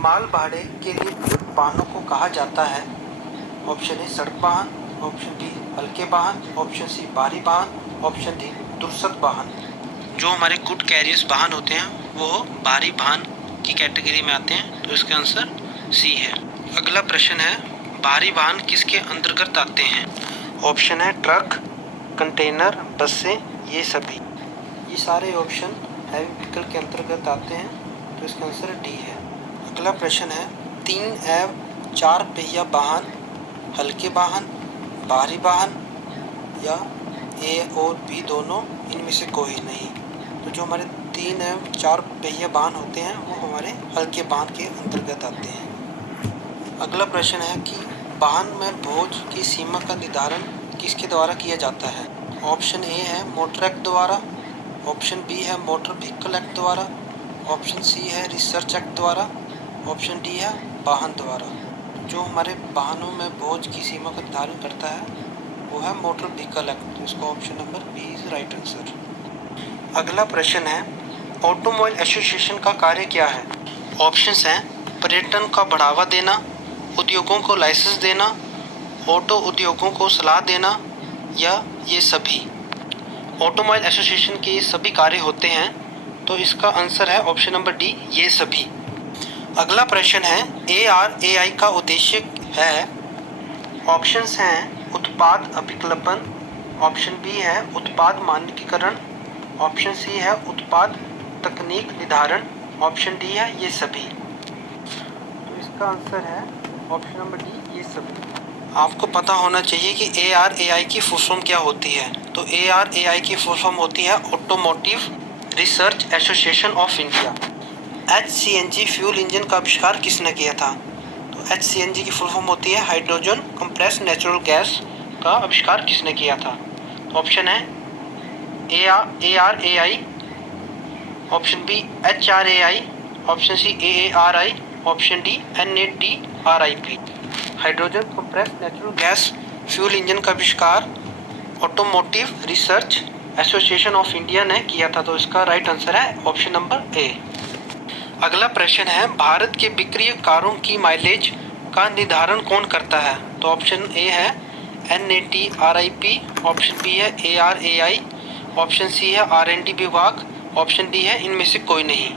माल भाड़े के लिए प्रयुक्त वाहनों को कहा जाता है? ऑप्शन ए सड़क वाहन, ऑप्शन बी हल्के वाहन, ऑप्शन सी भारी वाहन, ऑप्शन डी दुरसत वाहन। जो हमारे गुड कैरियर्स वाहन होते हैं वो भारी वाहन की कैटेगरी में आते हैं, तो इसका आंसर सी है। अगला प्रश्न है, भारी वाहन किसके अंतर्गत आते हैं? ऑप्शन है ट्रक, कंटेनर, बसें, ये सभी। ये सारे ऑप्शन हैवी व्हीकल के अंतर्गत आते हैं, तो इसका आंसर डी है। अगला प्रश्न है, 3 एवं 4 पहिया वाहन हल्के वाहन, भारी वाहन या ए और बी दोनों, इनमें से कोई नहीं। तो जो हमारे 3 एवं 4 पहिया वाहन होते हैं वो हमारे हल्के वाहन के अंतर्गत आते हैं। अगला प्रश्न है कि वाहन में बोझ की सीमा का निर्धारण किसके द्वारा किया जाता है? ऑप्शन ए है मोटर एक्ट द्वारा, ऑप्शन बी है मोटर व्हीकल एक्ट द्वारा, ऑप्शन सी है रिसर्च एक्ट द्वारा, ऑप्शन डी है वाहन द्वारा। जो हमारे वाहनों में बोझ की सीमा का निर्धारण करता है वो है मोटर व्हीकल एक्ट, तो इसका option number B is right answer. अगला प्रश्न है, ऑटोमोबाइल एसोसिएशन का कार्य क्या है? ऑप्शंस हैं पर्यटन का बढ़ावा देना, उद्योगों को लाइसेंस देना, ऑटो उद्योगों को सलाह देना या ये सभी। ऑटोमोबाइल एसोसिएशन के ये सभी कार्य होते हैं, तो इसका आंसर है ऑप्शन नंबर डी, ये सभी। अगला प्रश्न है, ARAI का उद्देश्य है? ऑप्शंस हैं उत्पाद अभिकल्पन, ऑप्शन बी है उत्पाद मानकीकरण, ऑप्शन सी है उत्पाद तकनीक निर्धारण, ऑप्शन डी है ये सभी। तो इसका आंसर है ऑप्शन नंबर डी, ये सभी। आपको पता होना चाहिए कि ARAI की फुल फॉर्म क्या होती है। तो ARAI की फुल फॉर्म होती है automotive research association of India. HCNG fuel engine का आविष्कार किसने किया था? तो HCNG की फुल फॉर्म होती है हाइड्रोजन कंप्रेस्ड नेचुरल गैस का आविष्कार किसने किया था? तो ऑप्शन है ARAI, option B HRAI, option C AARI, option D NATRIP। Hydrogen compressed natural gas fuel engine का आविष्कार automotive research association of India ने किया था, तो इसका राइट आंसर है ऑप्शन नंबर ए। अगला प्रश्न है, भारत के बिक्री कारों की माइलेज का निर्धारण कौन करता है? तो ऑप्शन ए है NATRIP, ऑप्शन बी है ARAI, ऑप्शन सी है R&D विभाग, ऑप्शन डी है इनमें से कोई नहीं।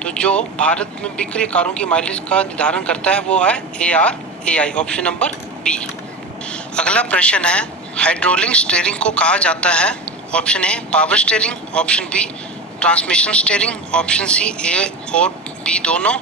तो जो भारत में बिक्री कारों की माइलेज का निर्धारण करता है वो है ARAI, ऑप्शन नंबर बी। अगला प्रश्न है, हाइड्रोलिक स्टीयरिंग को कहा जाता है? Option A power steering, option B transmission steering, option C A और बी दोनों,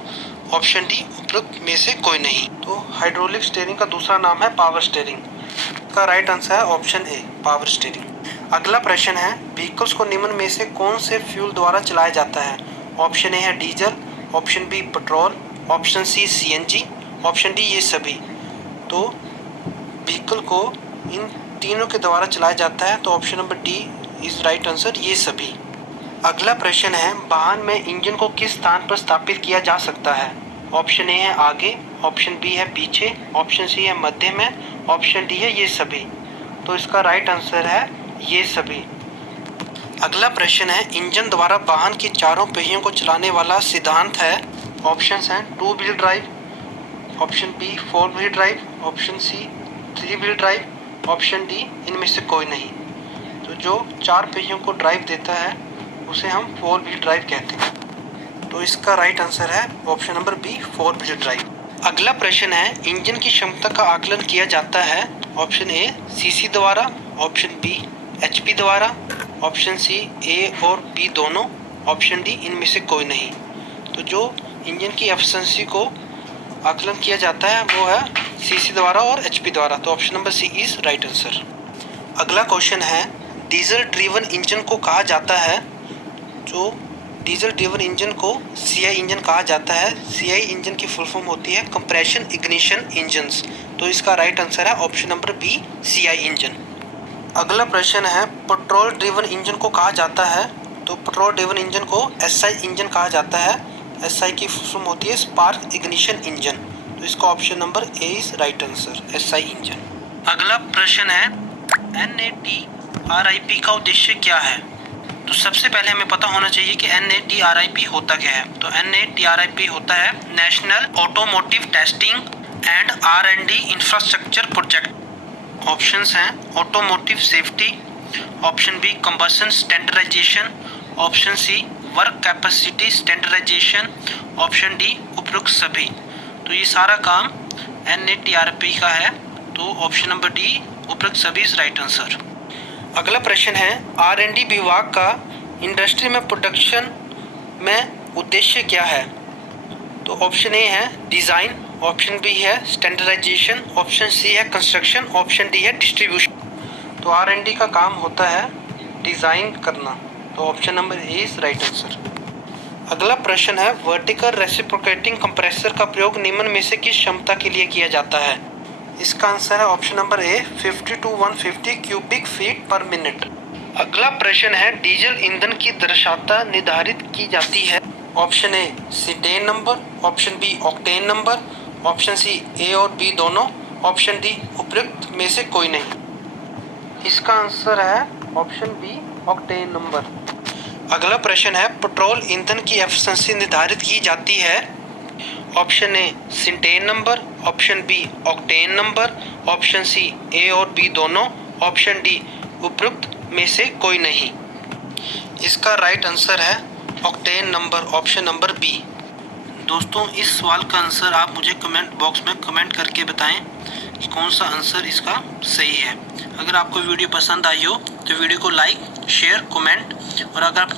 ऑप्शन डी उपरोक्त में से कोई नहीं। तो हाइड्रोलिक स्टीयरिंग का दूसरा नाम है पावर स्टीयरिंग। इसका राइट आंसर है ऑप्शन ए पावर स्टीयरिंग। अगला प्रश्न है, व्हीकल्स को निम्न में से कौन से फ्यूल द्वारा चलाया जाता है? ऑप्शन ए है diesel, option B petrol, option C CNG, option D ये सभी। तो व्हीकल को इन तीनों के द्वारा चलाया जाता है, तो option number D is right answer, ये सभी। अगला प्रश्न है, वाहन में इंजन को किस स्थान पर स्थापित किया जा सकता है? ऑप्शन ए है आगे, ऑप्शन बी है पीछे, ऑप्शन सी है मध्य में, ऑप्शन डी है ये सभी। तो इसका राइट आंसर है ये सभी। अगला प्रश्न है, इंजन द्वारा वाहन के चारों पहियों को चलाने वाला सिद्धांत है? ऑप्शंस हैं 2 wheel drive, option B 4 wheel drive, option C 3 wheel drive, option D इनमें से कोई नहीं। तो जो 4 पहियों को ड्राइव देता है उसे हम 4 व्हील ड्राइव कहते हैं। तो इसका राइट आंसर है option number B 4 wheel drive. अगला प्रश्न है, इंजन की क्षमता का आकलन किया जाता है? ऑप्शन ए CC द्वारा, ऑप्शन बी HP द्वारा, ऑप्शन सी ए और बी दोनों, ऑप्शन डी इनमें से कोई नहीं। तो जो इंजन की एफिशिएंसी को आकलन किया जाता है वो है CC द्वारा और HP द्वारा, तो option number C is right answer. अगला क्वेश्चन है, डीजल ड्रिवन इंजन को कहा जाता है? जो डीजल ड्रिवन इंजन को CI इंजन कहा जाता है। CI इंजन की फुल फॉर्म होती है कंप्रेशन इग्निशन इंजन्स, तो इसका राइट आंसर है option number B CI engine. अगला प्रश्न है, पेट्रोल ड्रिवन इंजन को कहा जाता है? तो पेट्रोल ड्रिवन इंजन को SI इंजन कहा जाता है। SI की फुल फॉर्म होती है स्पार्क इग्निशन इंजन, तो इसका option number A is right answer, SI engine. अगला प्रश्न है, NATRIP का उद्देश्य क्या है? तो सबसे पहले हमें पता होना चाहिए कि NATRIP होता क्या है। तो NATRIP होता है national automotive testing and R&D infrastructure project. Options हैं automotive safety, option B combustion standardisation, option C work capacity standardisation, option D उपरोक्त सभी। तो ये सारा काम NATRIP का है, तो ऑप्शन नंबर डी उपरोक्त सभी इज राइट आंसर। अगला प्रश्न है R&D विभाग का इंडस्ट्री में प्रोडक्शन में उद्देश्य क्या है। तो ऑप्शन ए है डिज़ाइन, ऑप्शन बी है स्टैंडर्डाइजेशन, ऑप्शन सी है कंस्ट्रक्शन, ऑप्शन डी है डिस्ट्रीब्यूशन। तो R&D का काम होता है डिज़ाइन करना, तो option number A is right answer. अगला प्रश्न है वर्टिकल रेसिप्रोकेटिंग कंप्रेसर का प्रयोग निम्न में से किस क्षमता के लिए किया जाता है। इसका आंसर है option number A 50 to 150 cubic feet पर मिनट। अगला प्रश्न है डीजल ईंधन की दक्षता निर्धारित की जाती है। Option A cetane number, option B octane number, option C A और बी दोनों, ऑप्शन डी उपयुक्त में से कोई नहीं। इसका आंसर है ऑप्शन बी ऑक्टेन नंबर। अगला प्रश्न है पेट्रोल ईंधन की एफिशिएंसी निर्धारित की जाती है। Option A cetane number, option B octane number, option C A और बी दोनों, ऑप्शन डी उपयुक्त में से कोई नहीं। इसका राइट आंसर है octane number, option number B. दोस्तों इस सवाल का आंसर आप मुझे कमेंट बॉक्स में कमेंट करके बताएं कि कौन सा आंसर इसका सही है। अगर आपको वीडियो पसंद आई हो तो वीडियो को लाइक, शेयर, कमेंट, और अगर आप